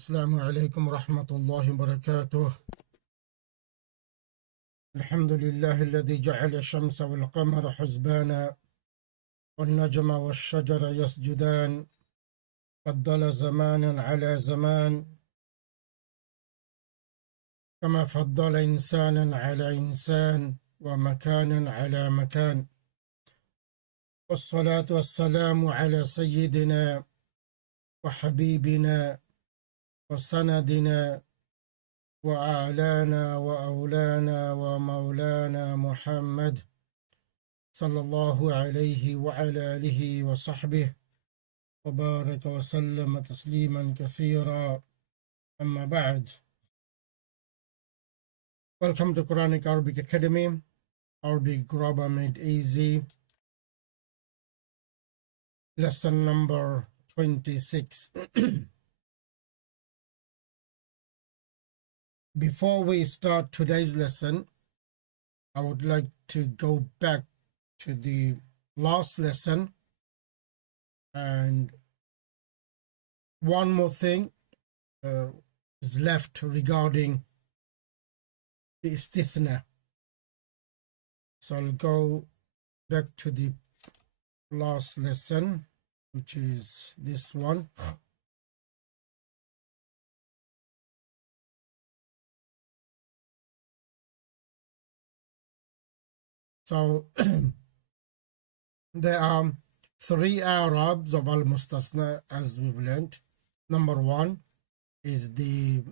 السلام عليكم ورحمة الله وبركاته. الحمد لله الذي جعل الشمس والقمر حسبانا والنجم والشجر يسجدان، فضل زمانا على زمان كما فضل إنسانا على إنسان ومكانا على مكان، والصلاة والسلام على سيدنا وحبيبنا وسندنا وأعلانا وأولانا ومولانا محمد صلى الله عليه وعلى آله وصحبه وبارك وسلم تسليما كثيرا. أما بعد. Welcome to Quranic Arabic Academy. Arabic Grammar Made Easy. Lesson number 26. Before we start today's lesson, I would like to go back to the last lesson, and one more thing is left regarding the istithna. So I'll go back to the last lesson, which is this one. So there are three Arabs of al-mustasna, as we've learned. Number one is the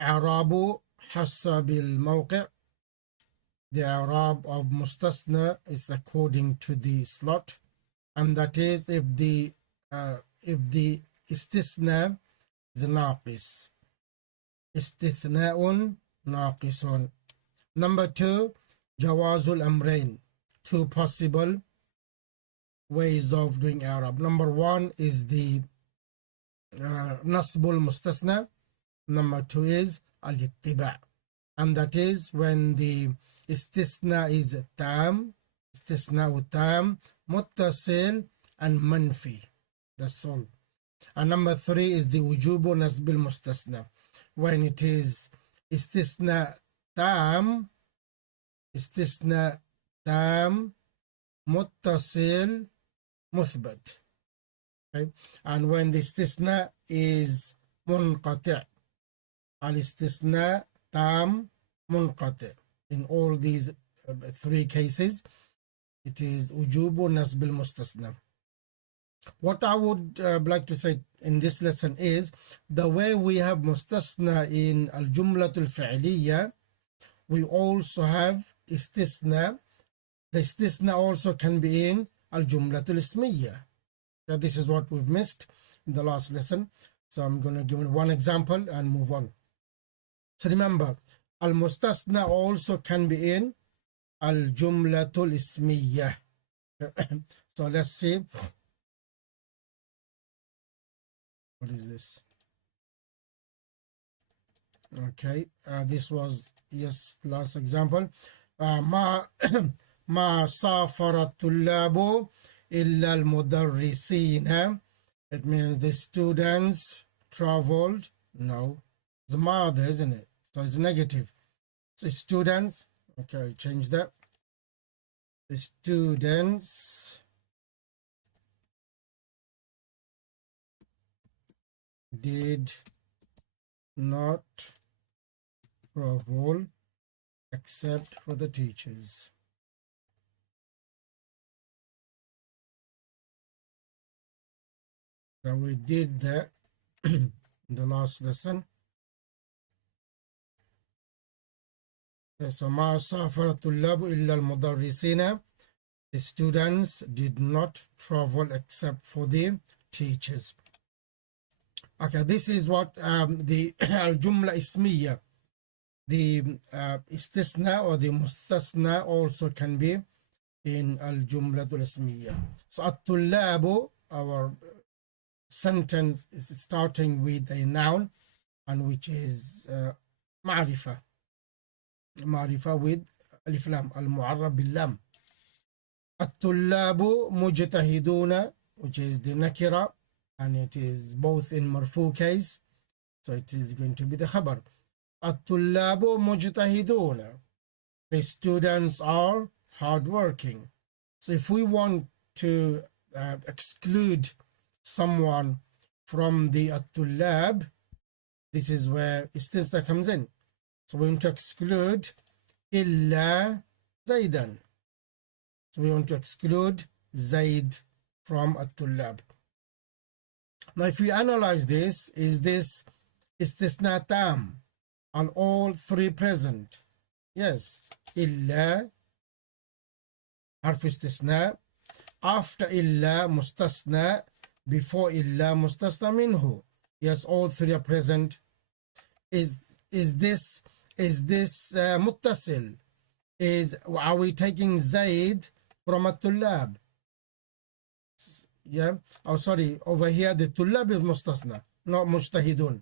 Arabu Hassa bil Mawqi'. The Arab of mustasna is according to the slot, and that is if the istisna is naqis. Istithna'un naqisun. Number two, Jawazul Amrain. Two possible ways of doing Arab. Number one is the Nasbul Mustasna. Number two is Al-Ittiba'. And that is when the istisna is tam, istisna tam, muttasil, and manfi. That's all. And number three is the Wujubu Nasbil Mustasna. When it is istisna tam, muttasil, muthbat. Okay? And when the istisna is munqati', al-istisna tam munqati'. In all these three cases, it is ujubu nasbil mustasna. What I would like to say in this lesson is the way we have mustasna in al-jumlatul fi'liya, we also have istisna. The istisna also can be in al-jumlatul ismiya. This is what we've missed in the last lesson. So I'm going to give one example and move on. So remember, al-mustasna also can be in al-jumlatul ismiya. So let's see. What is this? Okay, this was, yes, last example. ما سافر الطلاب إلا المدرسين. It means the students traveled. No, it's mother, isn't it? So it's negative. So students, okay, change that. The students did not travel except for the teachers. So we did that in the last lesson. So ما سافر الطلاب إلا المدرسين. The students did not travel except for the teachers. Okay, this is what the al-jumla ismiya, the istisna or the mustasna also can be in al-jumlatul ismiya. So at-tullabu, our sentence is starting with a noun, and which is ma'rifa with alif lam, al-mu'arrab bil lam. At-tullabu mujtahiduna, which is the nakira, and it is both in marfu case So it is going to be the khabar. الطلاب مجتهدون. The students are hardworking. So if we want to exclude someone from the الطلاب, this is where istisna comes in. So we want to exclude إلا زيدا. So we want to exclude Zaid from الطلاب. Now if we analyze this, is this istisna tam? Are all three present? Yes. إلا حرف استثناء. After إلا mustasna. Before إلا mustasna minhu. Yes, all three are present. Is this muttasil? Are we taking Zaid from الطلاب? Yeah. Oh, sorry. Over here, the tullab is mustasna, not mujtahidun.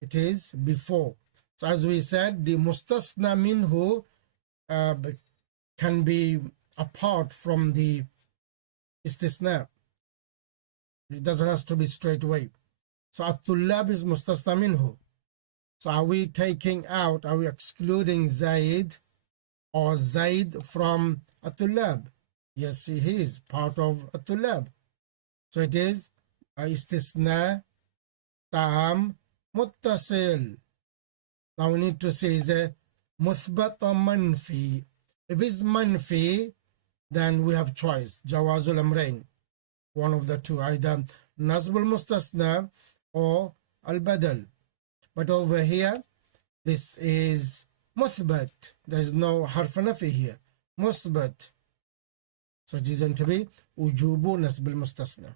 It is before. So as we said, the mustasna minhu can be apart from the istisna. It doesn't have to be straight away. So at-tullab is mustasna minhu. So are we taking out, are we excluding Zaid or Zaid from at-tullab? Yes, he is part of at-tullab. So it is istisna tam muttasil. Now we need to say is a muthbat or manfi. If it's manfi, then we have choice. Jawazul amrain. One of the two, either nasbul mustasna or al badal. But over here, this is muthbat. There is no harf nafi here. Muthbat. So it is going to be ujubu nasbul mustasna.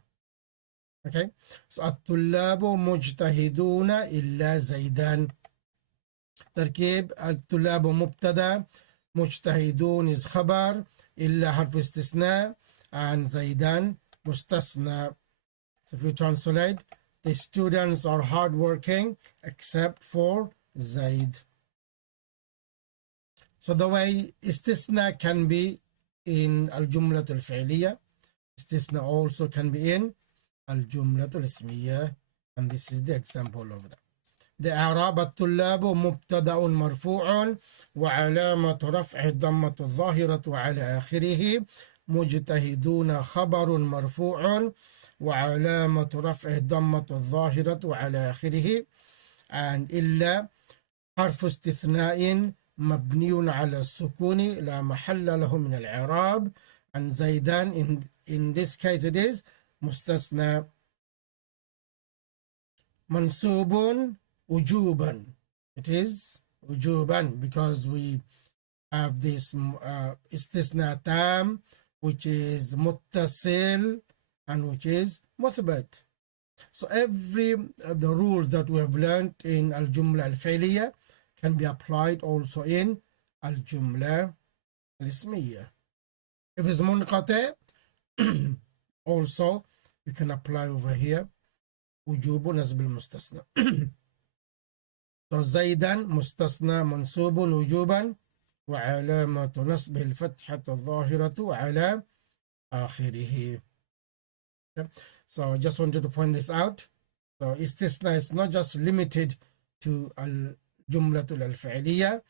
Okay, so الطلاب مجتهدون إلا زيدان. تركيب الطلاب مبتدا, مجتهدون is خبر, إلا حرف استثناء, and زيدان مستثنى. So if you translate, the students are hardworking except for Zaid. So the way استثناء can be in الجملة الفعلية, استثناء also can be in الجملة الاسمية, and this is the example of that. The إعراب الطلاب مبتدأ مرفوع وعلامة رفعه الضمة الظاهرة على آخره. مجتهدون خبر مرفوع وعلامة رفعه الضمة الظاهرة على آخره. and إلا حرف استثناء مبني على السكون لا محل له من الإعراب. and زيدان in this case it is مستثنى منصوب وجوبا. It is وجوبا because we have this استثناء تام which is متصل and which is مثبت. So every the rules that we have learned in الجملة الفعلية can be applied also in الجملة الاسمية. If it's منقطع also we can apply over here وجوب نصب المستثنى. So زيدا مستثنى منصوب وجوبا وعلامة نصبه الفتحة الظاهرة على آخره. So I just wanted to point this out. So استثناء is not just limited to الجملة الفعلية,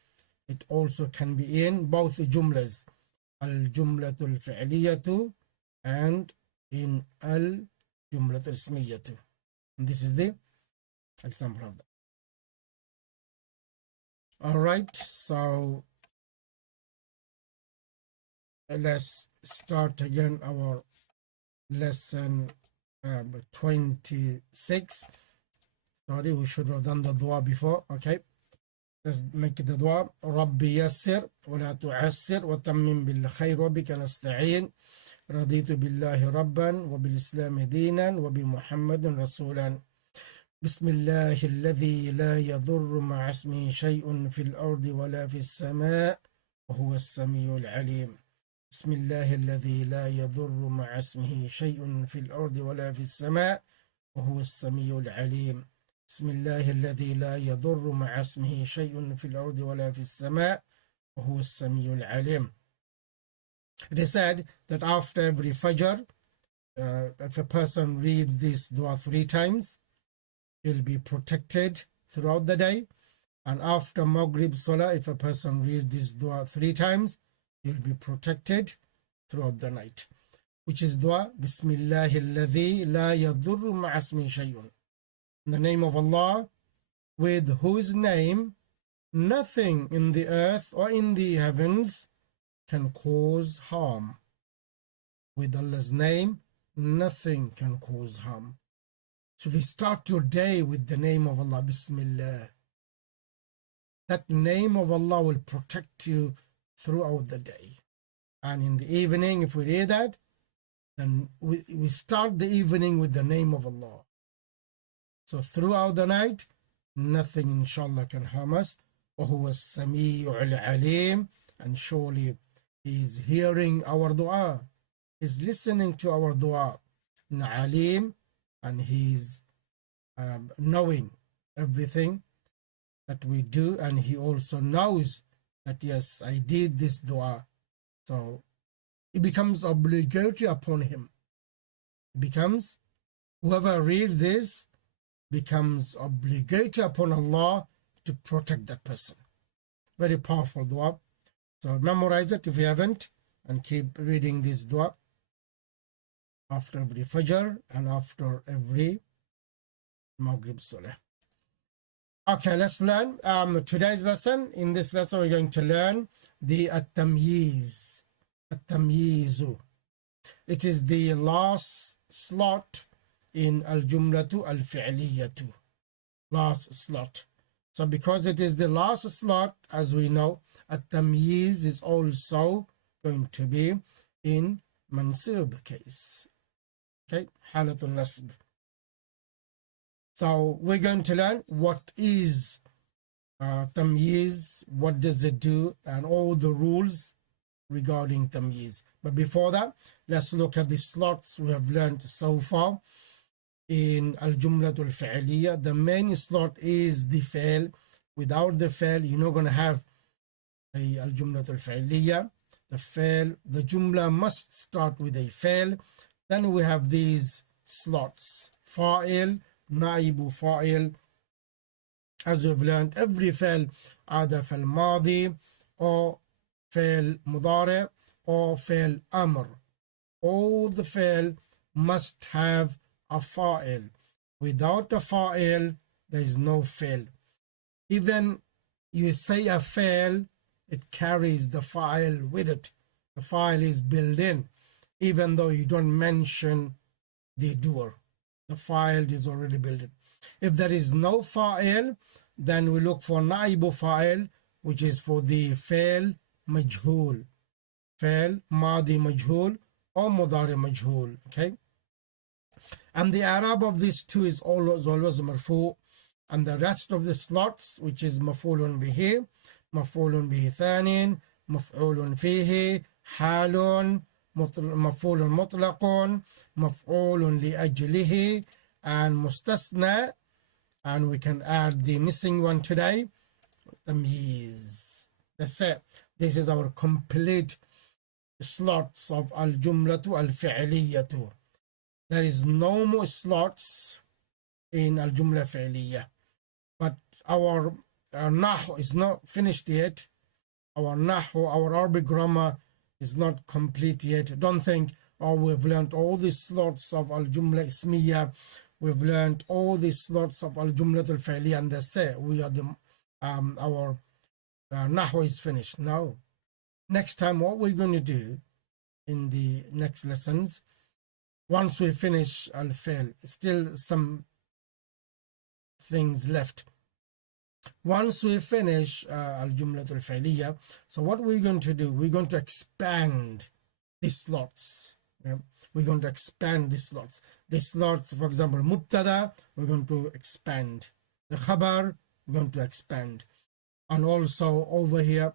it also can be in both جملة الجملة الفعلية and in الجملة الاسمية. And this is the example of that. All right, so let's start again our lesson 26. Sorry, we should have done the dua before. Okay, let's make the dua. ربي يسر ولا تعسر وتمم بالخير وبك نستعين. رضيت بالله ربا وبالإسلام دينا وبمحمد رسولا. بسم الله الذي لا يضر مع اسمه شيء في الأرض ولا في السماء وهو السميع العليم. بسم الله الذي لا يضر مع اسمه شيء في الأرض ولا في السماء وهو السميع العليم. بسم الله الذي لا يضر مع اسمه شيء في الأرض ولا في السماء وهو السميع العليم. It is said that after every Fajr, if a person reads this dua 3 times, you'll be protected throughout the day. And after Maghrib Salah, if a person reads this dua 3 times, you'll be protected throughout the night. Which is dua, Bismillahi alladhi la yadurru ma'asmi shayun. In the name of Allah, with whose name nothing in the earth or in the heavens can cause harm. With Allah's name, nothing can cause harm. So if you start your day with the name of Allah, Bismillah, that name of Allah will protect you throughout the day. And in the evening, if we read that, then we start the evening with the name of Allah. So throughout the night, nothing inshallah can harm us. وَهُوَ السَّمِيعُ الْعَلِيمُ. And surely He is hearing our dua. He is listening to our dua. And Alim, and He's knowing everything that we do, and He also knows that yes, I did this dua. So it becomes obligatory upon him. It becomes, whoever reads this becomes obligatory upon Allah to protect that person. Very powerful dua. So memorize it if you haven't, and keep reading this dua after every Fajr and after every Maghrib Salah. Okay, let's learn today's lesson. In this lesson, we're going to learn the at-tamyiz. At-tamyizu. It is the last slot in al-jumlatu al-fi'liyatu. Last slot. So because it is the last slot, as we know, at-tamyiz is also going to be in mansub case. Okay, halatul nasb. So we're going to learn what is tamyiz, what does it do, and all the rules regarding tamyiz. But before that, let's look at the slots we have learned so far in al-jumlatul fi'liya. The main slot is the fail. Without the fail, you're not going to have a al-jumlatul fi'liya. The fail, the jumla must start with a fail. Then we have these slots: fa'il, naibu fa'il. As we've learned, every fail, either fail madi or fail mudari or fail amr. All the fail must have a fa'il. Without a fa'il, there is no fail. Even you say a fail, it carries the fa'il with it. The fa'il is built in, even though you don't mention the doer. The fa'il is already built in. If there is no fa'il, then we look for naibu fa'il, which is for the fail majhul. Fail madi majhul or mudari majhul. Okay. And the Arab of these two is always marfu. And the rest of the slots, which is maf'ulun bihi, maf'ulun bihi thanin, maf'ulun fihi, halun, maf'ulun mutlaqun, maf'ulun li ajlihi, and mustasna. And we can add the missing one today, tamyiz. That's it. This is our complete slots of al-jumlatu al-fi'liyatu. There is no more slots in al-jumla fi'liya. But our nahu is not finished yet. Our nahu, our Arabic grammar is not complete yet. Don't think, oh, we've learned all these slots of al-jumla ismiya. We've learned all these slots of al-jumla al-fi'liya, and that's it. We are the our nahu is finished. No. Next time, what we're going to do in the next lessons, once we finish al-fi'l, still some things left. Once we finish al-jumla al-fi'liya, so what we're going to do, we're going to expand the slots. Yeah? We're going to expand the slots. The slots, for example, mubtada, we're going to expand. The khabar, we're going to expand. And also over here,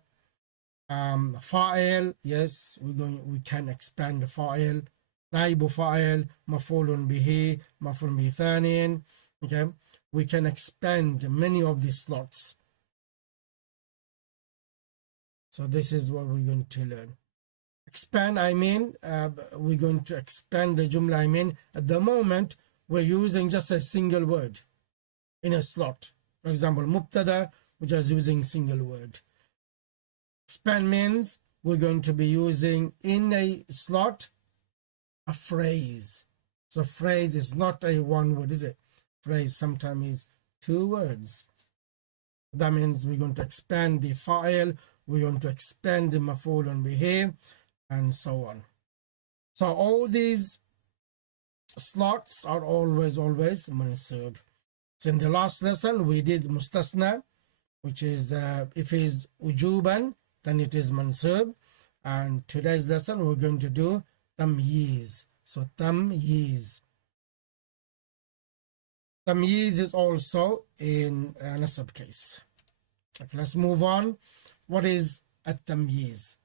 fa'il, yes, we can expand the fa'il. Naibu fa'il, maf'ulun bihi, maf'ulun bihi thanin. Okay, we can expand many of these slots. So this is what we're going to learn. Expand, I mean, we're going to expand the jumla. I mean, at the moment, we're using just a single word. in a slot. For example, mubtada, which is using single word. Expand means we're going to be using in a slot a phrase. So phrase is not a one word, is it? Phrase sometimes is two words. That means we're going to expand the file, we're going to expand the maf'ul bihi, and so on. So all these slots are always mansub. So in the last lesson we did mustasna, which is if it is ujuban, then it is mansub. And today's lesson we're going to do tamyiz. So tamyiz. Tamyiz is also in a nasab case. Okay, let's move on. What is a tamyiz?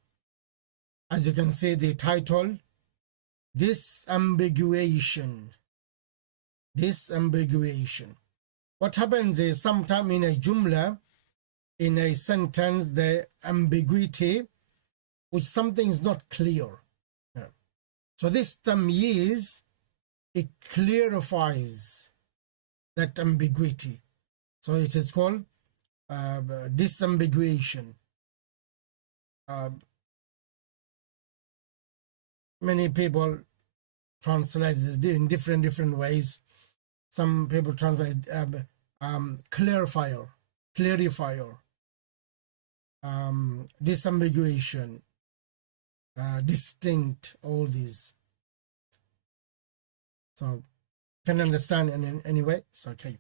As you can see, the title, disambiguation. Disambiguation. What happens is sometimes in a jumla, in a sentence, the ambiguity, which something is not clear. So this tamyiz, it clarifies that ambiguity. So it is called disambiguation. Many people translate this in different ways. Some people translate clarifier, disambiguation, distinct, all these. So can understand in any way. It's okay.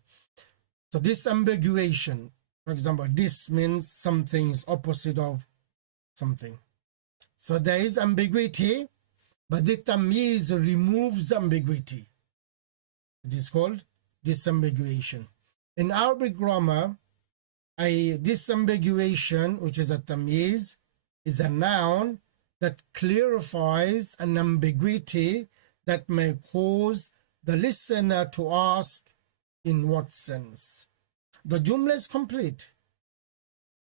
So disambiguation, for example, this means something is opposite of something. So there is ambiguity, but the tamyiz removes ambiguity. It is called disambiguation. In Arabic grammar, a disambiguation, which is a tamyiz, is a noun that clarifies an ambiguity that may cause the listener to ask, in what sense? The jumla is complete.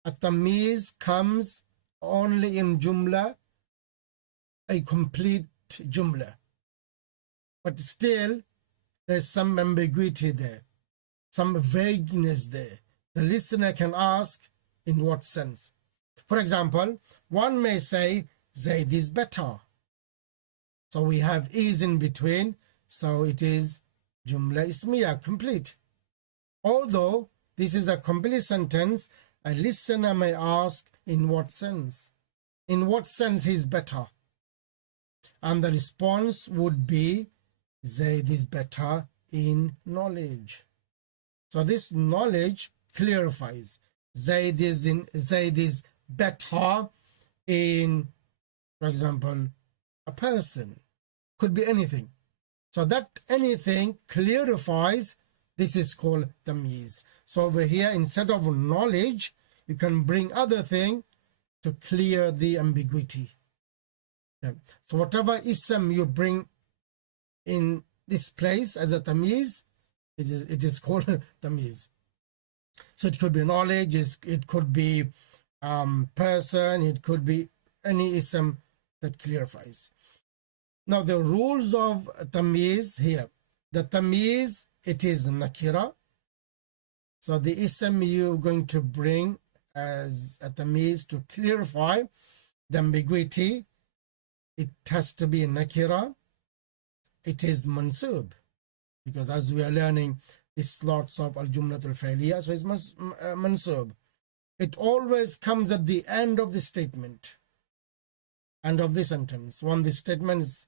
A tamyiz comes only in jumla, a complete jumla. But still, there's some ambiguity there, some vagueness there. The listener can ask, in what sense? For example, one may say, Zaid is better. So we have is in between, so it is jumla ismiya, complete. Although this is a complete sentence, a listener may ask, in what sense? In what sense is better? And the response would be, Zaid is better in knowledge. So this knowledge clarifies. Zaid is better in, for example, a person. Could be anything. So that anything clarifies. This is called tamyiz. So over here, instead of knowledge, you can bring other thing to clear the ambiguity. Yeah. So whatever ism you bring in this place as a tamyiz, it is called tamyiz. So it could be knowledge, it could be person, it could be any ism that clarifies. Now the rules of tamyiz here. The tamyiz, it is nakira. So the ism you're going to bring as a tamyiz to clarify the ambiguity, it has to be nakira. It is mansub, because as we are learning, it's lots of al-jumlat al-fa'liya, so it's mansub. It always comes at the end of the statement, end of the sentence. When the statement is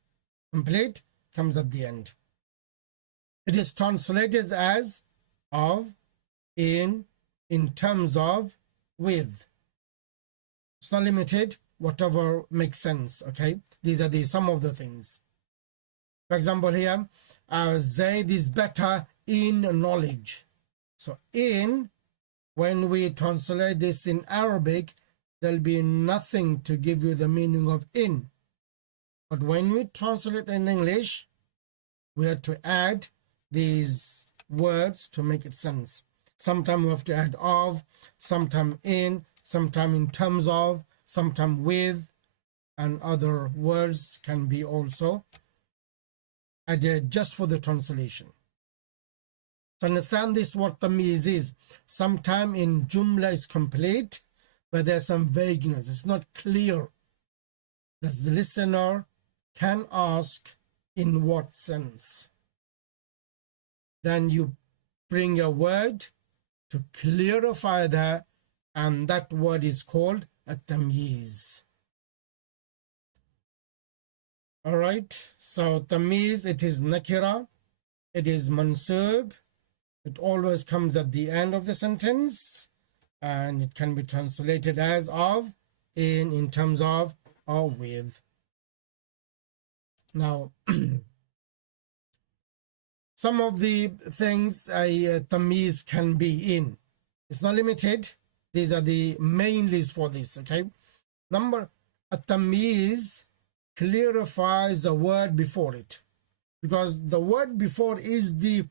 complete, comes at the end. It is translated as of, in terms of, with. It's not limited, whatever makes sense, okay? These are some of the things. For example here, Zaid is better in knowledge. So in, when we translate this in Arabic, there'll be nothing to give you the meaning of in. But when we translate in English, we have to add these words to make it sense. Sometimes we have to add of, sometimes in, sometimes in terms of, sometimes with, and other words can be also added just for the translation. To understand this, what tamyiz is, sometime in jumla is complete, but there's some vagueness. It's not clear. The listener can ask in what sense. Then you bring a word to clarify that, and that word is called a tamyiz. All right, so tamyiz, it is nakira, it is mansub, it always comes at the end of the sentence, and it can be translated as of, in terms of, or with. Now, some of the things a tamyiz can be in. It's not limited. These are the main list for this, okay? A tamyiz clarifies the word before it, because the word before is the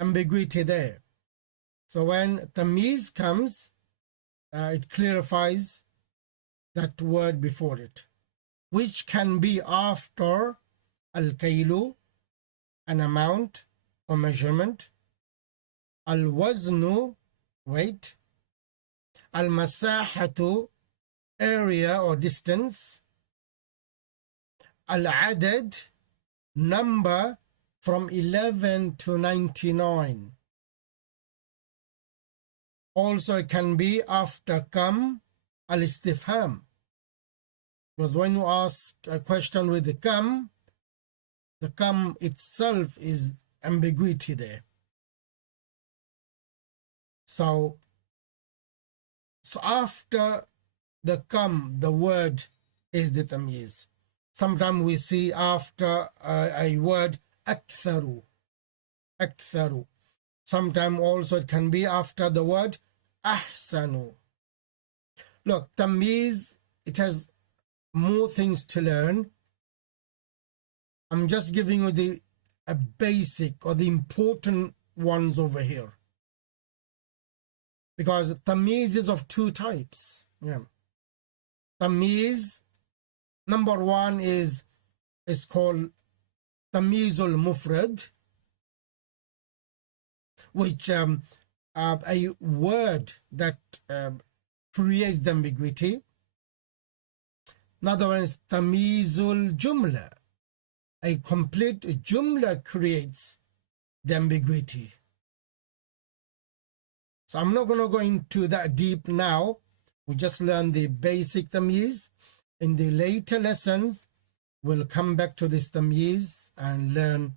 ambiguity there. So when tamyiz comes, it clarifies that word before it, which can be after al-kaylu, an amount or measurement, al-waznu, weight, al-masahatu, area or distance, al-adad, number from 11 to 99. Also, it can be after kam, al-istifham, because when you ask a question with the kam itself is ambiguity there. So after the kam, the word is the tamyiz. Sometimes we see after a word aktharu. Sometimes also it can be after the word ahsanu. Look, tamyiz, it has more things to learn. I'm just giving you a basic or the important ones over here, because tamyiz is of two types. Yeah. Tamyiz, number one is called tamyizul mufrad, which a word that creates the ambiguity. Another one is tamyizul jumla. A complete jumla creates the ambiguity. So I'm not going to go into that deep now. We just learned the basic tamyiz. In the later lessons, we'll come back to this tamyiz and learn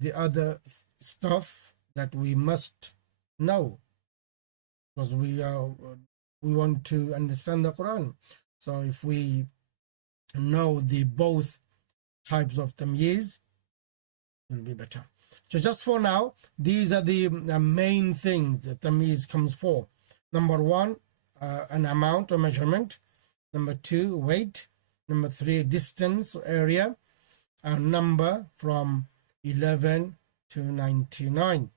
the other stuff that we must know, because we want to understand the Quran. So if we know the both types of tamyiz, will be better. So just for now, these are the main things that tamyiz comes for. Number one, an amount or measurement. Number two, weight. Number three, distance or area. And number from 11 to 99.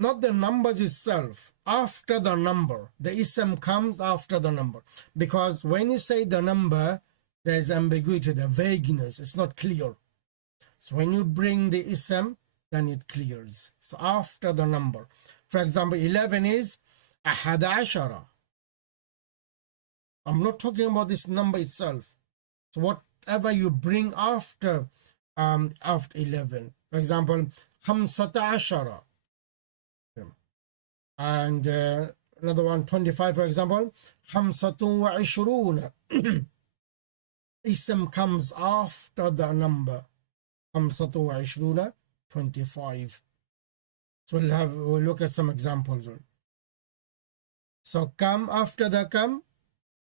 Not the numbers itself, after the number. The ism comes after the number. Because when you say the number, there's ambiguity, the vagueness, it's not clear. So when you bring the ism, then it clears. So after the number. For example, 11 is ahad ashara. I'm not talking about this number itself. So whatever you bring after 11. For example, khamsata ashara. And another one, 25, for example, khamsatun wa ishruna. Ism comes after the number. Khamsatun wa ishruna, 25. So we'll look at some examples. So kam, after the kam,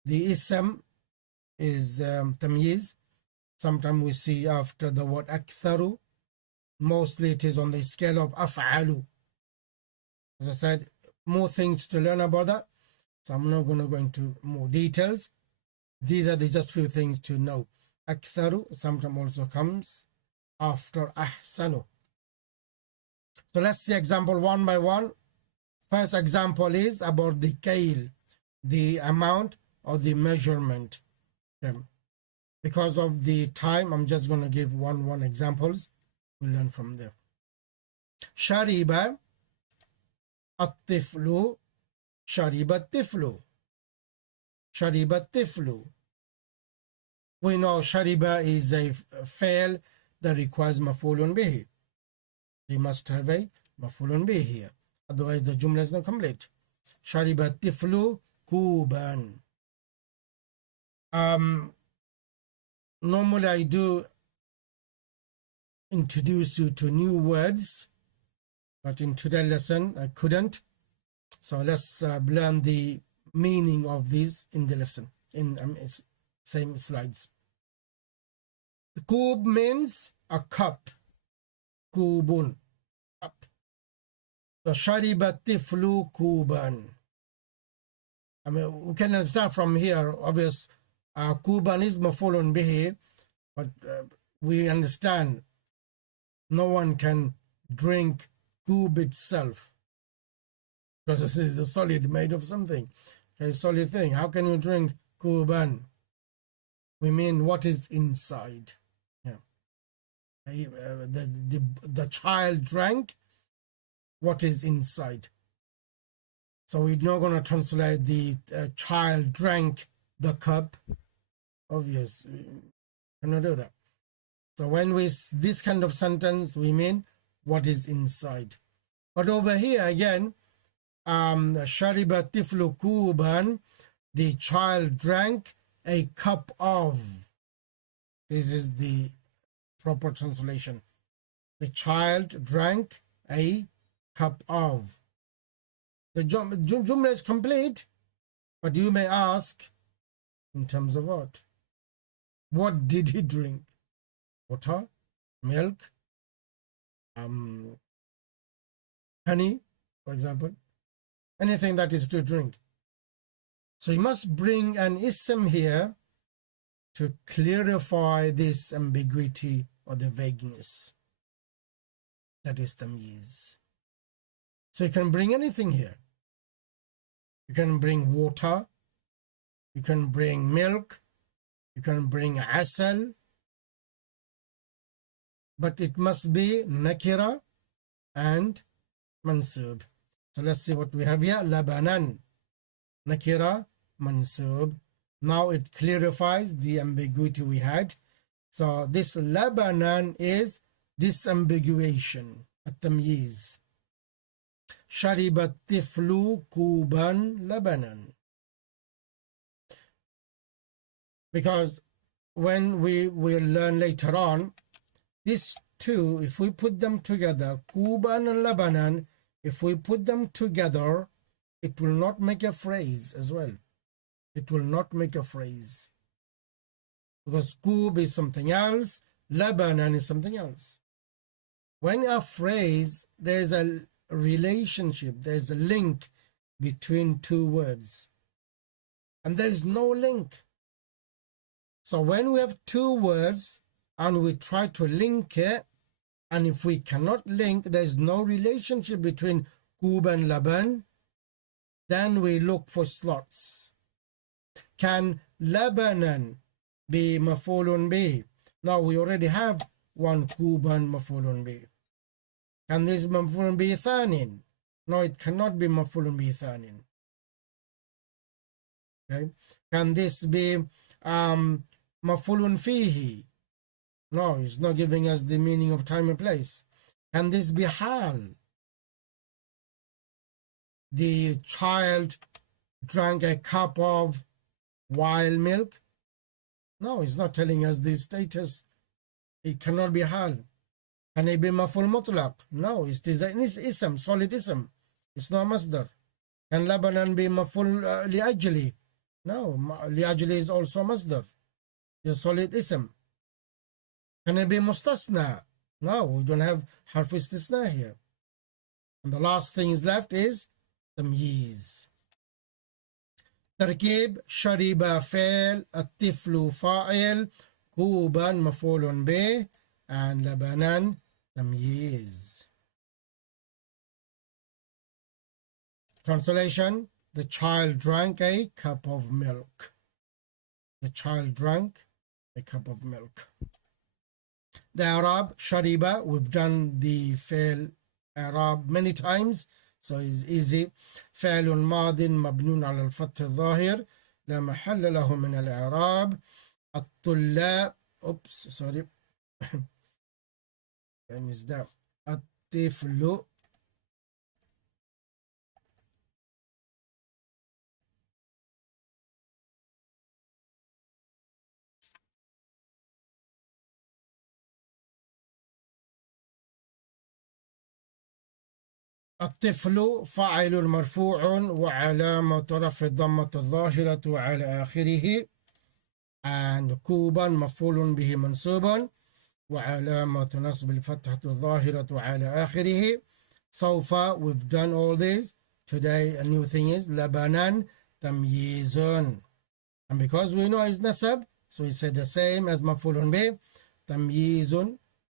the ism is tamyiz. Sometimes we see after the word aktharu. Mostly it is on the scale of af'alu. As I said, more things to learn about that. So I'm not going to go into more details. These are just few things to know. Aktharu sometimes also comes after ahsanu. So let's see example one by one. First example is about the kayl, the amount or the measurement. Because of the time, I'm just going to give one examples. We learn from there. شرب الطفل شرب الطفل شرب الطفل. We know shariba is a fail that requires maf'ulun bihi. They must have a maf'ulun bihi here. Otherwise the jumla is not complete. Shariba الطفل كوبا. Normally I do introduce you to new words, but in today's lesson I couldn't. So let's learn the meaning of these in the lesson, in same slides. The kub means a cup. Kubun, cup. So shariba tiflu kuban. I mean, we can start from here. Obvious, kuban is mafulun bihi, but we understand no one can drink kub itself because this is a solid made of something. Okay, solid thing. How can you drink kuban? We mean what is inside. Yeah. The child drank what is inside. So we're not going to translate the child drank the cup. Obvious. We cannot do that. So when we this kind of sentence, we mean what is inside. But over here again, shariba tiflu kuban, the child drank a cup of. This is the proper translation. The child drank a cup of. The jumla is complete, but you may ask, in terms of what? What did he drink? Water, milk, honey, for example, anything that is to drink. So you must bring an ism here to clarify this ambiguity or the vagueness. That is tamyiz. So you can bring anything here. You can bring water, you can bring milk, you can bring asal, but it must be nakira and mansub. So let's see what we have here. Labanan, nakira, mansub. Now it clarifies the ambiguity we had. So this labanan is disambiguation, at-tamyiz. شرب الطفل كوبا لبنا. Because when we will learn later on, these two, if we put them together, kuban and labanan, if we put them together, it will not make a phrase as well. It will not make a phrase. Because kub is something else, labanan is something else. When a phrase, there's a relationship, there's a link between two words. And there is no link. So when we have two words and we try to link it, and if we cannot link, there's no relationship between kub and laban, then we look for slots. Can labanan be maf'ulun bih? Now we already have one kuban maf'ulun bih. Can this maf'ulun bih thanin? No, it cannot be maf'ulun bih thanin. Okay. Can this be maf'ulun fihi? No, it's not giving us the meaning of time and place. Can this be hal? The child drank a cup of wild milk? No, it's not telling us the status. It cannot be hal. Can it be maf'ul mutlaq? No, it's ism, solid ism. It's not masdar. Can labanan be maf'ul li'ajli? No, li'ajli is also masdar. It's solid ism. Can it be mustasna? No, we don't have harf istisna here. And the last thing is left is tamyiz. تركيب شرب فعل الطفل فاعل كوبا مفعول به and لبنا تمييز. Translation: the child drank a cup of milk. The child drank a cup of milk. The Arab, shariba, we've done the fail Arab many times, so it's easy. فعل ماض مبنون على الفتح الظاهر لا محل له من الإعراب. الطلاب oops sorry I missed that. الطفل الطفل فاعل مرفوع وعلامة رفع الضمة الظاهرة على آخره. and كوبا مفعول به منصوب وعلامة نصب الفتحة الظاهرة على آخره. سوف we've done all this. Today a new thing is لبنا تمييز. And because we know it's nasab, so we say the same as مفعول به تمييز.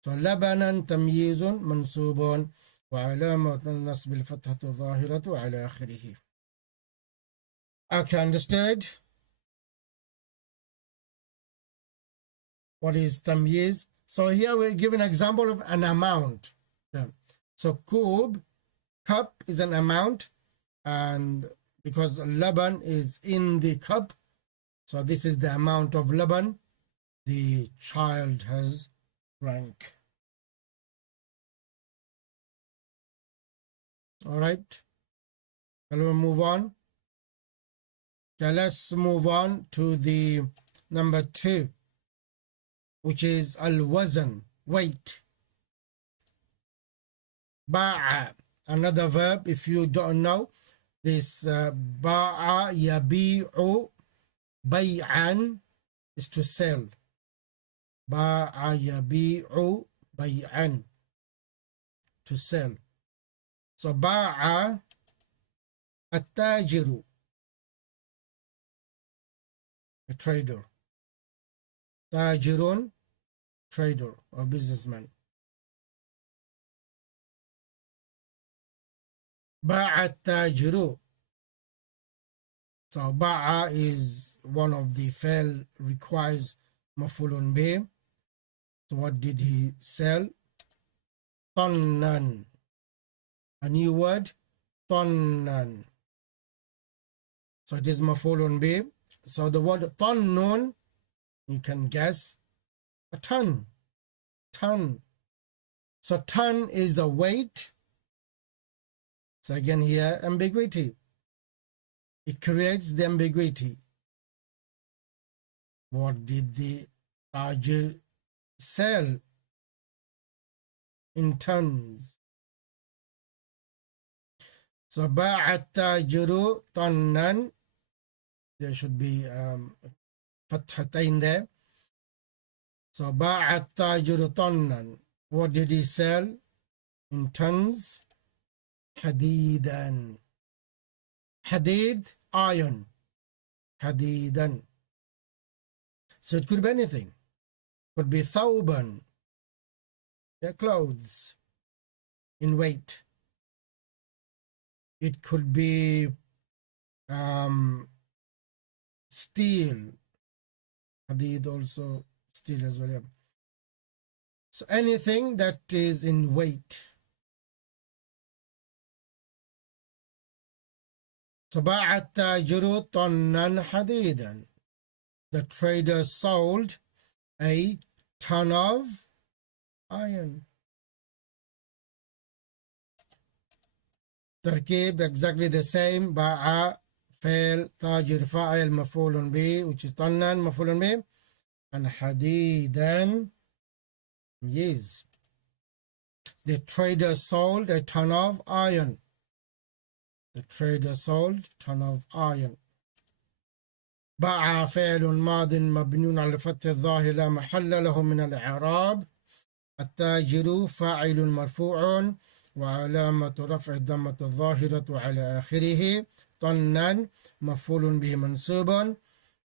So لبنا تمييز منصوب وعلامة نصب الفتحة الظاهرة على آخره. Okay, understood? What is tamyiz? So here we're giving an example of an amount. Yeah. So kub, cup is an amount, and because laban is in the cup, so this is the amount of laban the child has drank. All right. Can we move on? Okay, let's move on to the number 2, which is al-wazn, weight. Ba'a, another verb. If you don't know this, ba'a yabi'u bay'an is to sell. Ba'a yabi'u bay'an, to sell. So ba'a at-tajiru, a trader. Tajirun, trader or businessman. Ba'a at-tajiru. So ba'a is one of the fail, requires mafulun bih. So what did he sell? Tannan. A new word, tannan. So it is mafulun bih. So the word tannun, you can guess, a ton. Ton. So ton is a weight. So again here, ambiguity. It creates the ambiguity. What did the tajir sell in tons? So باع التاجر طنا. There should be فتحتين there. So باع التاجر طنا. What did he sell in tons? حديدا. حديد, iron. حديدا. So it could be anything. Could be ثوبا, yeah, clothes in weight. It could be steel. Hadid also steel as well. Yeah. So anything that is in weight. So باع التاجر طنا حديدا. The trader sold a ton of iron. تركيب exactly the same. باع فعل تاجر فاعل مفعول به, which is طنا مفعول به, and حديدا, yes. The trader sold a ton of iron. The trader sold a ton of iron. باع فعل ماض مبني على الفتح الظاهر لا محل له من الإعراب. التاجر فاعل مرفوع وعلامة رفع الضمة الظاهرة على آخره. طنا مفعول به منصوب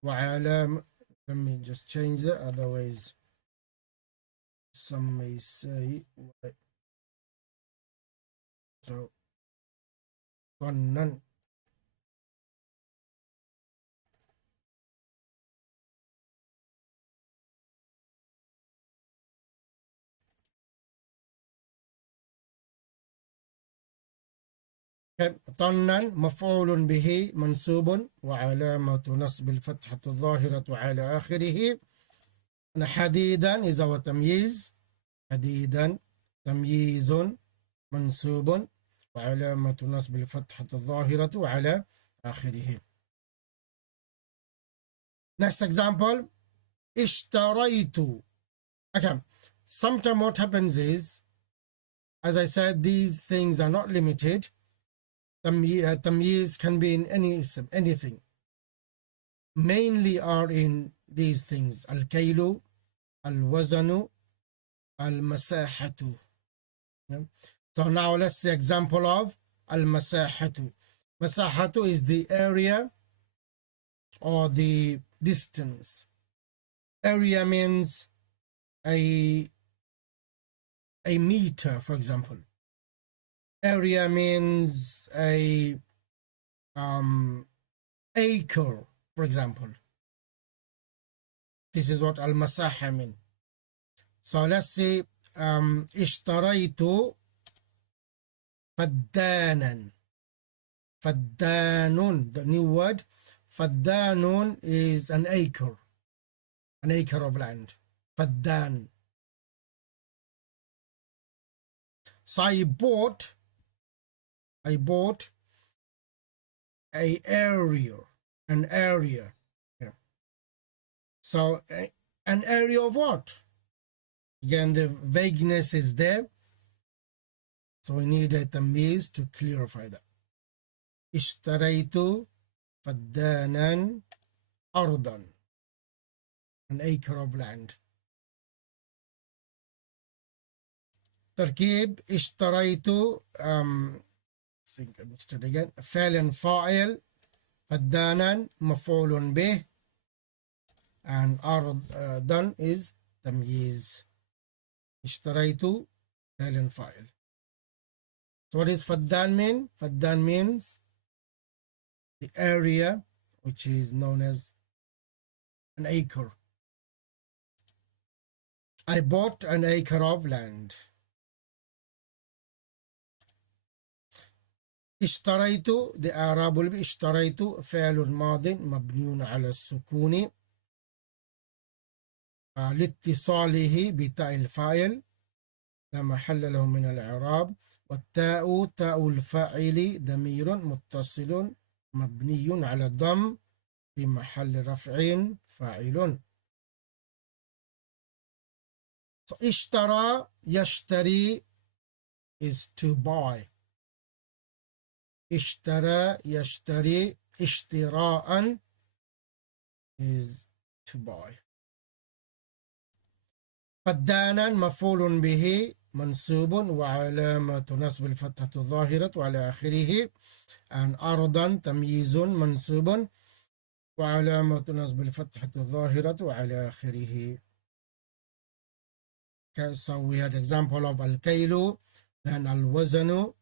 وعلامة. Let me just change that, otherwise some may say so. طنا طنا مفعول به منصوب وعلامة نصب الفتحة الظاهرة على آخره. حديدا إذا هو تمييز، حديدا تمييز منصوب وعلامة نصب الفتحة الظاهرة على آخره. Next example. اشتريت. Okay. Sometimes what happens is, as I said, these things are not limited. Tamyiz can be in anything. Mainly are in these things. Al-kaylu, al-wazanu, al-masahatu. So now let's see example of al-masahatu. Masahatu is the area or the distance. Area means a meter, for example. Area means a acre, for example. This is what al-masaha mean. So let's say اشتريت فدانا. فدان, the new word. فدان is an acre of land. فدان. So I bought an area. Yeah. So an area of what? Again, the vagueness is there. So we need a tamyiz to clarify that. اشتريت فدانا أرضا. An acre of land. تركيب اشتريت think I mixed it again. فعل فاعل فدانا مفعول به and أرضا is تمييز. اشتريت فعل فاعل. So what is فدان mean? فدان means the area which is known as an acre. I bought an acre of land. اشتريت the إعراب اشتريت فعل ماض مبني على السكون لاتصاله بتاء الفاعل لا محل له من الإعراب. والتاء تاء الفاعل ضمير متصل مبني على الضم في محل رفع فاعل. So اشترى يشتري is to buy. اشترى يشتري اشتراء is to buy. فدانا مفعول به منصوب وعلامة نصب الفتحة الظاهرة وعلى آخره. and أرضا تمييز منصوب وعلامة نصب الفتحة الظاهرة وعلى آخره. Okay, so we had example of al-kaylu, then al-wazanu,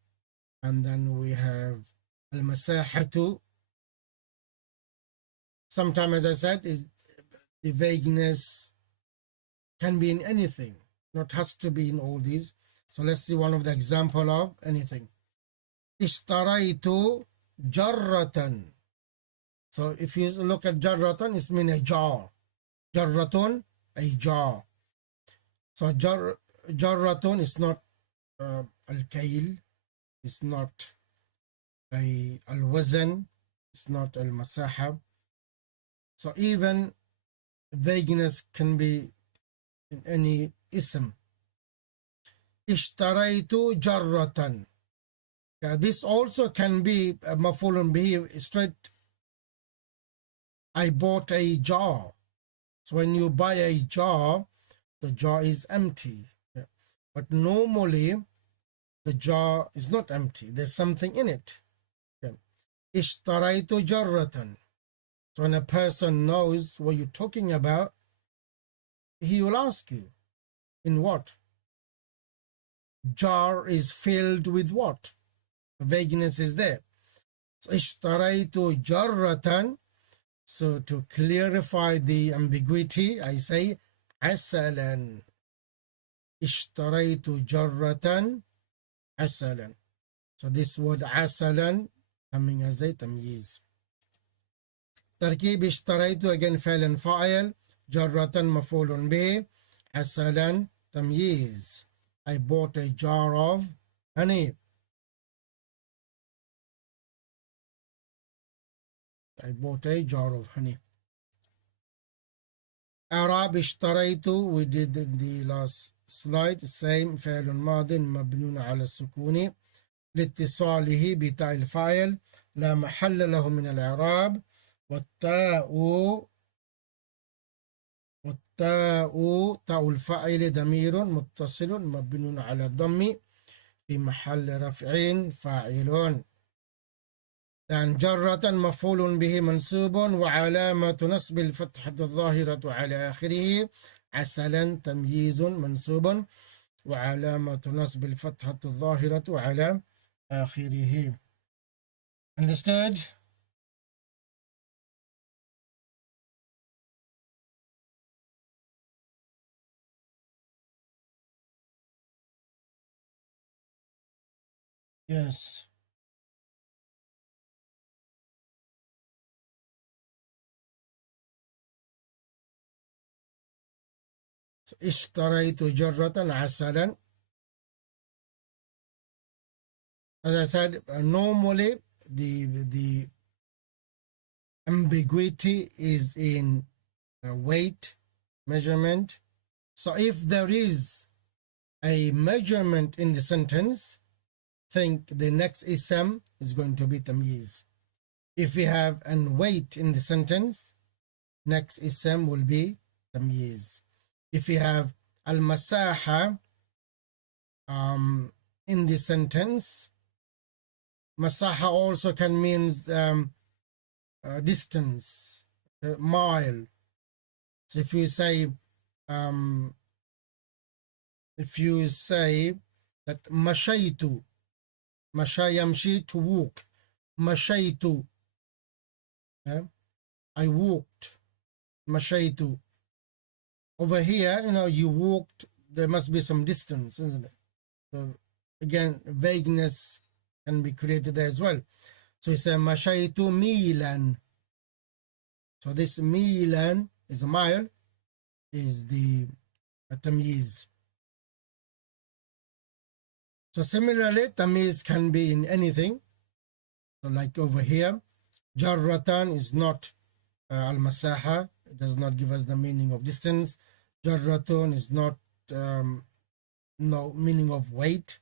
and then we have al-masahatu. Sometimes, as I said, the vagueness can be in anything, not has to be in all these. So let's see one of the example of anything. اشتريت جرة. So if you look at jarratan, it's mean a jar. Jarratun, a jar. So jarratun is not al-kayl, it's not al-wazn, it's not al-masaha. So even vagueness can be in any ism. اشتريت جرة. This also can be maf'ulun bihi straight. I bought a jar. So when you buy a jar, the jar is empty. But normally, the jar is not empty. There's something in it. اشتريت جرة. So when a person knows what you're talking about, he will ask you, in what? Jar is filled with what? The vagueness is there. So اشتريت جرة. So to clarify the ambiguity, I say عسلا. اشتريت جرة عسلا. So this word عسلا coming as a تمييز. تركيب اشتريت again فعل فاعل جرة مفعول به عسلا تمييز. I bought a jar of honey. I bought a jar of honey. أعراب اشتريت we did in the last slide same فعل ماض مبني على السكون لاتصاله بتاء الفاعل لا محل له من الإعراب والتاء تاء الفاعل ضمير متصل مبني على الضم في محل رفع فاعل. يعني جرة مفعول به منصوب وعلامة نصب الفتحة الظاهرة على آخره عسلا تمييز منصوب وعلامة نصب الفتحة الظاهرة على آخره. Understood? Yes. اشتريت جرة عسلا. As I said, normally the ambiguity is in weight measurement. So if there is a measurement in the sentence, think the next ism is going to be tamyiz. If we have an weight in the sentence, next ism will be tamyiz. If we have al-masaha in the sentence, masaha also can mean distance, mile. So if you say that mashaytu, masha yamshi, to walk, mashaytu, I walked, mashaytu. Over here, you walked, there must be some distance, isn't it? So again, vagueness can be created there as well. So it's a mashaytu milan. So this milan is a mile, is the tamyiz. So similarly, tamyiz can be in anything. So like over here, jarratan is not al-masaha. It does not give us the meaning of distance. Jarratun is not no meaning of weight.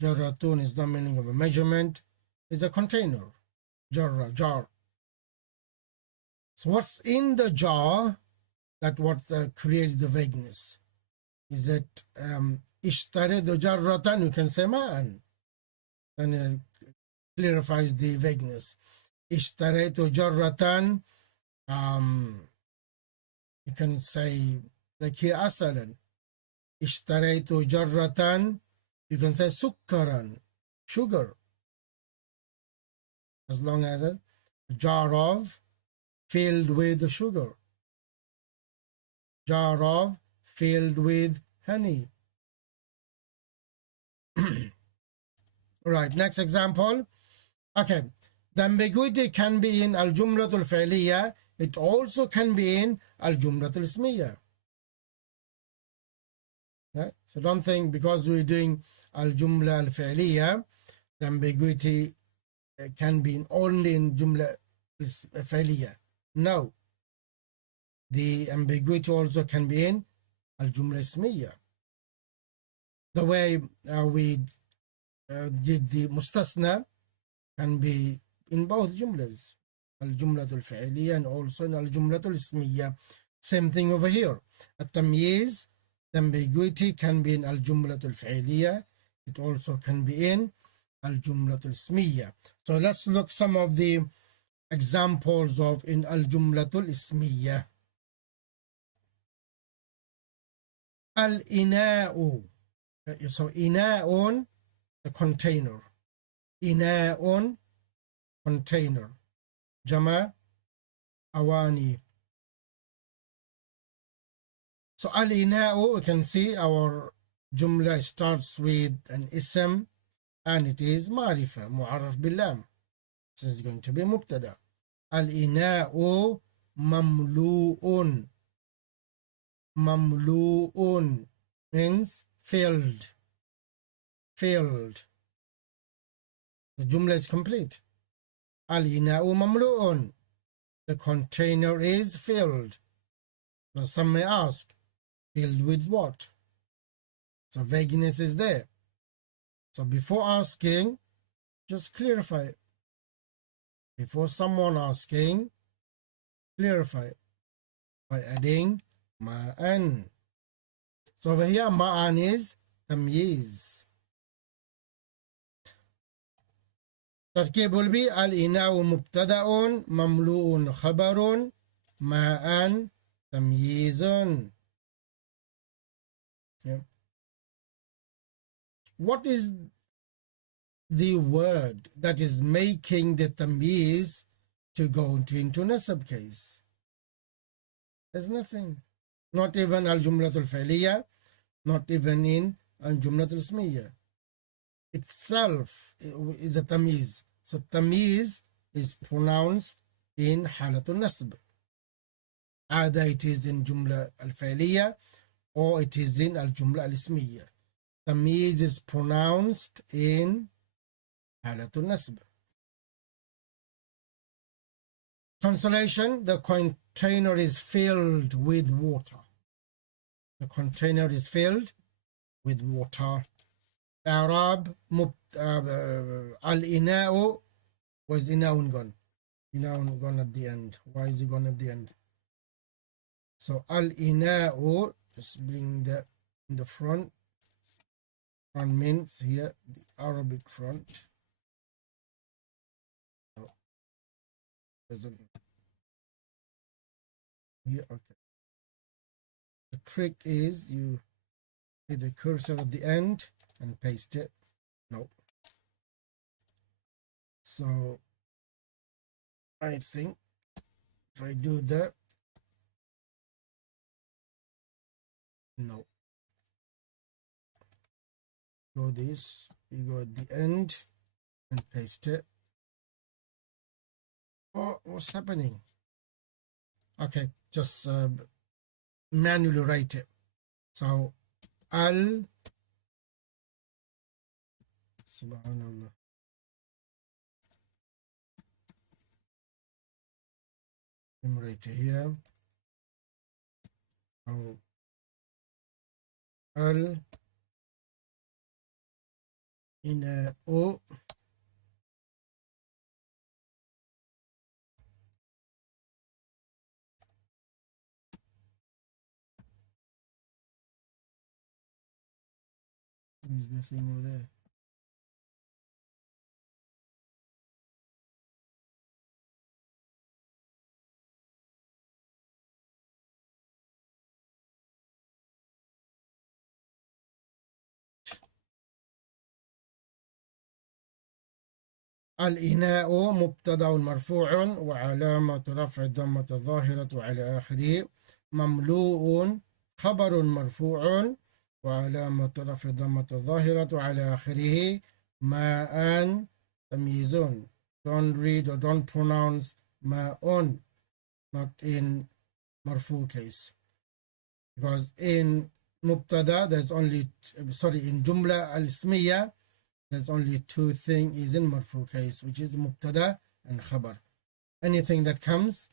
Jarratun is not meaning of a measurement. It's a container. Jarra, jar. So what's in the jar, that what creates the vagueness? Is it ishtaridu jarratan? You can say ma'an. And it clarifies the vagueness. Ishtaritu jarratan. You can say like here asalan. Ishtaraytu jarratan. You can say sukkaran, sugar. As long as a jar of filled with sugar. Jar of filled with honey. Right, next example. Okay, the ambiguity can be in al-jumlatul fi'liya. It also can be in al-jumlatul ismiya. Right? So don't think because we're doing al-jumla al-fi'liya, the ambiguity can be only in jumla fi'liya. No. The ambiguity also can be in al-jumla ismiya. The way we did the mustasna can be in both jumlas. Al-jumlatul fi'liya and also in al-jumlatul ismiya. Same thing over here. At-tamyiz, the ambiguity can be in al-jumlatul fi'liya. It also can be in al-jumlatul ismiya. So let's look some of the examples of in al-jumlatul ismiya. Al-ina'u. So ina'un, the container. Ina'un, container. Jama, awani. So al-ina'u, we can see our jumla starts with an ism and it is معرفة معرف باللام. This is going to be مبتدأ. الإناء مملوء. مملوء means filled. Filled. The jumla is complete. الإناء مملوء. The container is filled. Now some may ask, filled with what? So vagueness is there. So before asking, just clarify it. Before someone asking, clarify it by adding ma'an. So over here, ma'an is tamyiz. تركيب will be الإناء مبتدأ مملوء خبر ماء تمييز. Yeah. What is the word that is making the tamyiz to go into nasab case? There's nothing. Not even al-jumlatul fa'liya, not even in al-jumlatul ismiyya. Itself is a tamyiz. So tamyiz is pronounced in halatul nasb. Either it is in jumla al-fa'liya or it is in al-jumla al-ismiyya. Tamyiz is pronounced in halatul nasb. Translation: the container is filled with water. The container is filled with water. Arab al-ina'u. Was ina'un gone? Ina'un gone at the end. Why is it gone at the end? So al-ina'u, just bring the in the front. Front means here the Arabic front. Oh, doesn't here. Okay. The trick is you hit the cursor at the end and paste it. No. So I think if I do that, no. Go this, you go at the end and paste it. Oh, what's happening? Okay, just manually write it. So al subhanallah. I'm right here. So al ina'u is the thing over there. الإناء مبتدأ مرفوع وعلامة رفع الضمة الظاهرة على آخره. مملوء خبر مرفوع وعلامة رفع الضمة الظاهرة على آخره. ماء تمييز. Don't read or don't pronounce ماء, not in marfu case, because in mubtada there's only, in jumla al-ismiyya there's only two things is in marfu case, which is mubtada and khabar. Anything that comes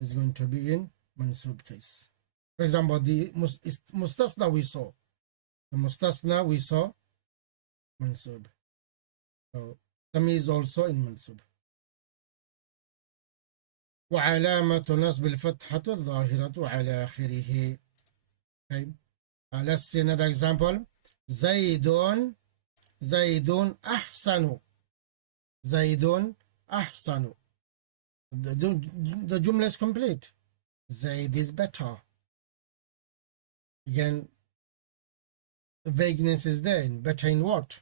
is going to be in mansub case. For example, the mustasna we saw. The mustasna we saw mansub. So tamyiz also in mansub. وعلامة نصب الفتحة الظاهرة على آخره. Okay. Let's see another example. زيد أحسن. زيد أحسن. The jumla is complete. Zaid is better. Again, the vagueness is there. Better in what?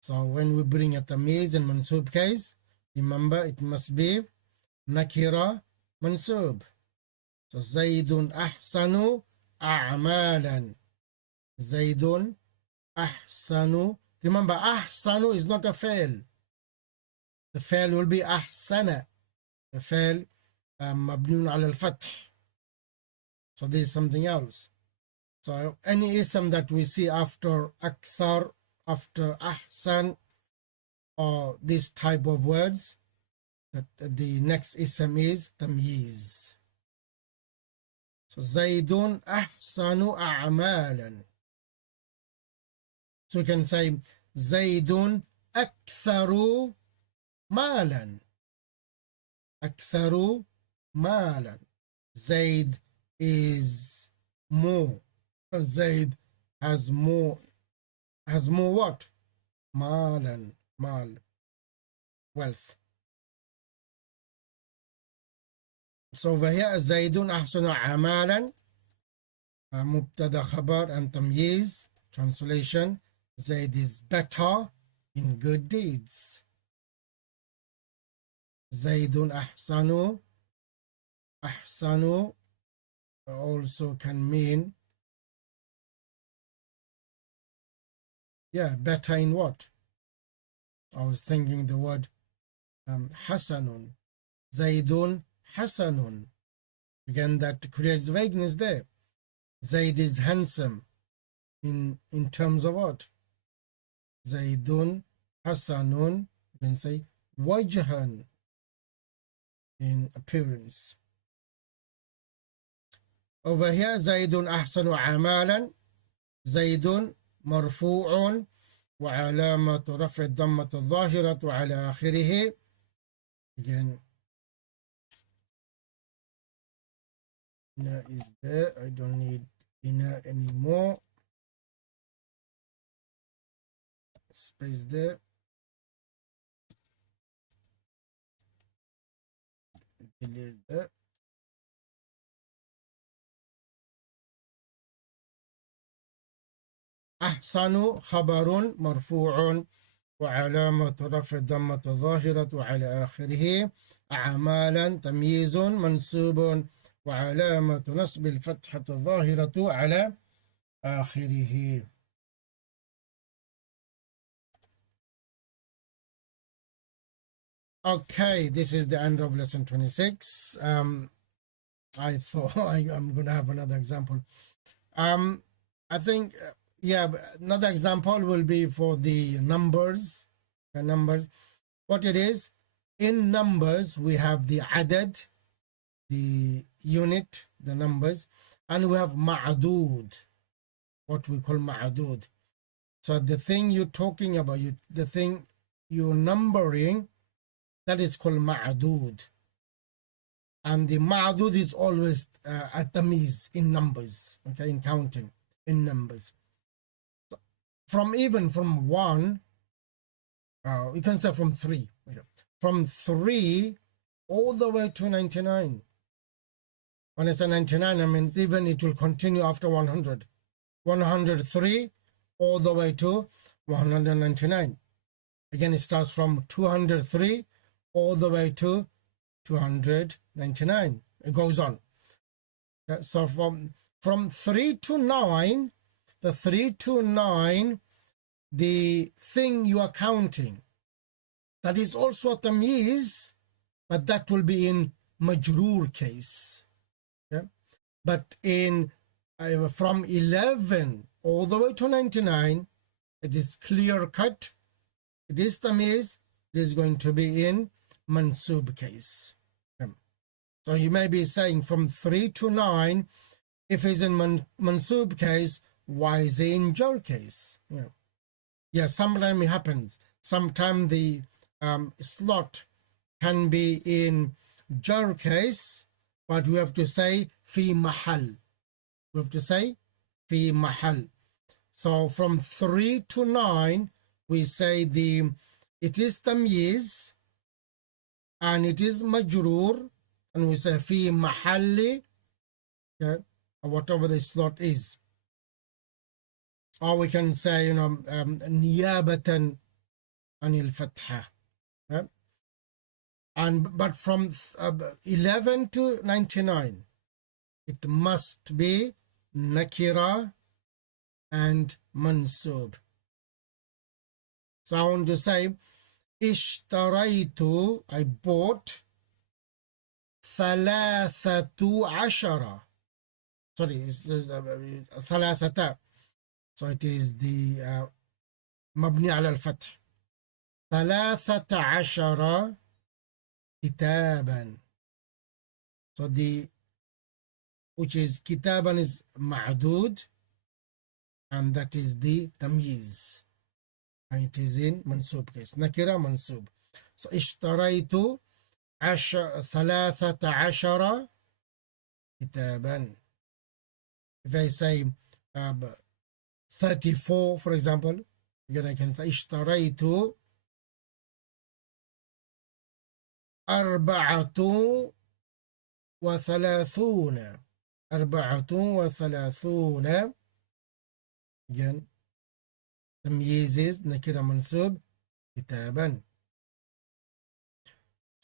So when we bring a tamyiz in mansub case, remember it must be nakira mansub. So Zaidun ahsanu a'malan. Zaidun ahsanu. Remember, ahsanu is not a fail. The fail will be ahsana. The fail mabnun ala al-fath. So this is something else. So any ism that we see after akthar, after ahsan, or this type of words, that the next ism is tamyiz. So Zaydun ahsanu a'malan. So you can say Zaydun aktharu malan. Aktharu malan. Zayd is more. Zayd has more what? Malan, mal, wealth. So over here Zaydun ahsanu a'malan, mubtada khabar and tamyiz. Translation: Zayd is better in good deeds. Zaydun ahsanu. Ahsanu also can mean, better in what? I was thinking the word hasanun. Zaydun hasanun. Again, that creates vagueness there. Zayd is handsome in terms of what? Zaydun hasanun. You can say wajhan, in appearance. Over here, Zaydun ahsanu amalan. Zaydun مرفوع وعلامة رفع الضمة الظاهرة على آخره. Again, Ina is there. I don't need Ina anymore. Space there. Delete that. أحسن خبر مرفوع وعلامة رفع الضمة الظاهرة على آخره. أعمالا تمييز منسوب وعلامة نصب الفتحة الظاهرة على آخره. Okay, this is the end of lesson 26. I thought I'm going to have another example. I think, another example will be for the numbers. The numbers. What it is, in numbers, we have the adad, the unit, the numbers, and we have ma'adud, what we call ma'adud. So the thing you're talking about, the thing you're numbering, that is called ma'adud. And the ma'adud is always a tamiz in numbers, okay, in counting, in numbers. Even from 1, you can say from 3. Okay. From 3 all the way to 99. When I say 99, I mean even it will continue after 100. 103 all the way to 199. Again, it starts from 203 all the way to 299. It goes on. Okay, so from 3 to 9, the 3 to 9, the thing you are counting, that is also a tamyiz, but that will be in majroor case. Okay? But in from 11 all the way to 99, it is clear cut. It is tamyiz. It is going to be in mansub case. Okay? So you may be saying from 3 to 9, if it's in mansub case, why is it in jar case? Yeah, sometimes it happens. Sometimes the slot can be in jar case, but we have to say fi mahal. We have to say fi mahal. So from 3 to 9, we say it is tamyiz and it is majroor, and we say fi mahalli, okay, or whatever the slot is. Or we can say, niyabatan anil fatha. Okay? But from 11 to 99, it must be nakira and mansub. So I want to say اشتريت, I bought ثلاثة عشر. Sorry, ثلاثة. So it is the مبني على الفتح. ثلاثة عشر كتابا. So the which is كتابا is معدود, and that is the تمييز. And it is in منصوب case. نكرة منصوب. So اشتريت ثلاثة عشر كتابا. If I say 34, for example, again I can say اشتريت أربعة وثلاثون. أربعة وثلاثون. Again, تمييز نكرة منصوب كتابا.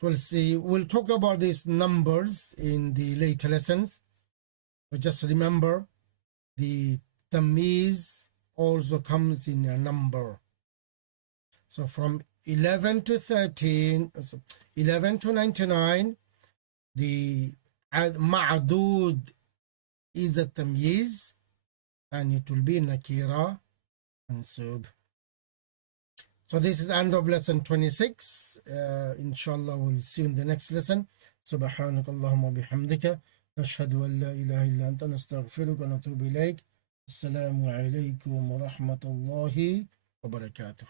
We'll talk about these numbers in the later lessons, but just remember the tamiz also comes in a number. So from 11 to 13, 11 to 99, the ma'adud is a tamiz, and it will be nakira mansub. So this is end of lesson 26. Inshallah, we'll see you in the next lesson. سبحانك اللهم وبحمدك نشهد أن لا إله إلا أنت نستغفرك ونتوب إليك. السلام عليكم ورحمة الله وبركاته.